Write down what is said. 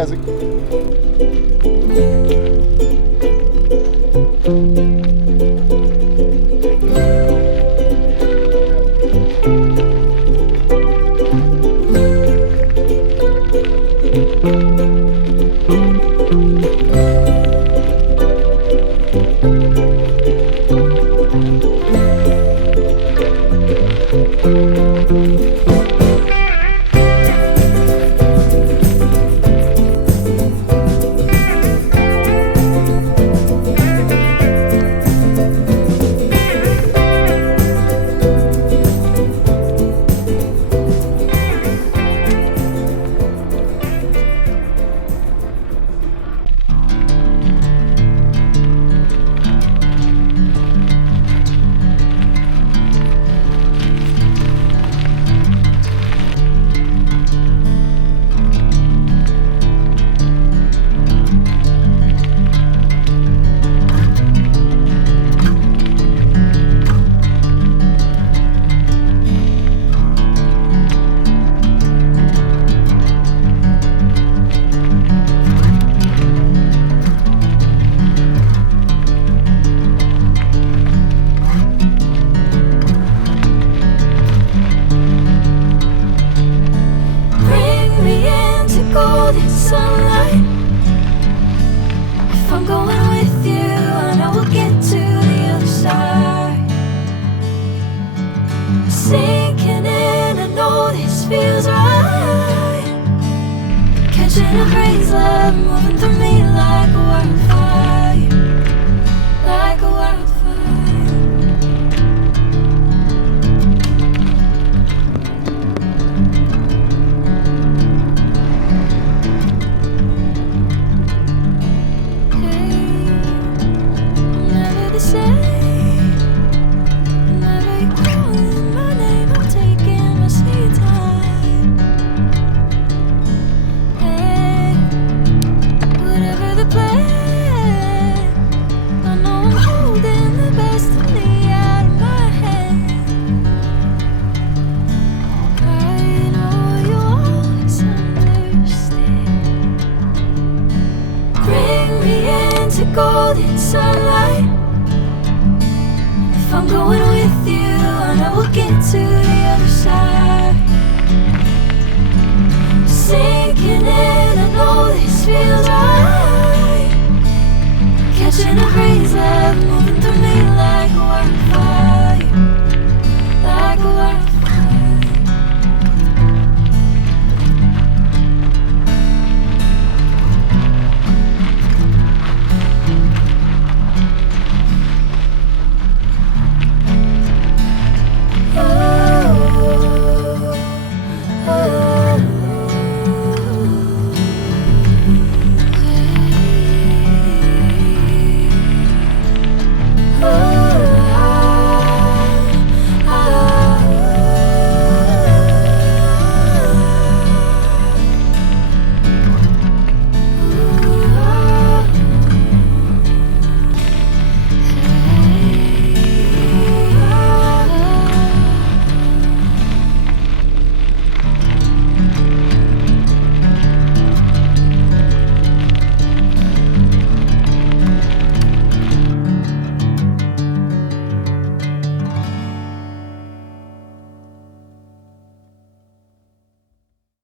Passing. Sinking in, I know this feels right. Catching a crazy love moving through me like a wildfire, like a wildfire. Hey, I'm never the same. Golden sunlight. If I'm going with you, I know we'll get to the other side. Sinking in, I know this feels right. Catching a crazy love moving through me like a wildfire.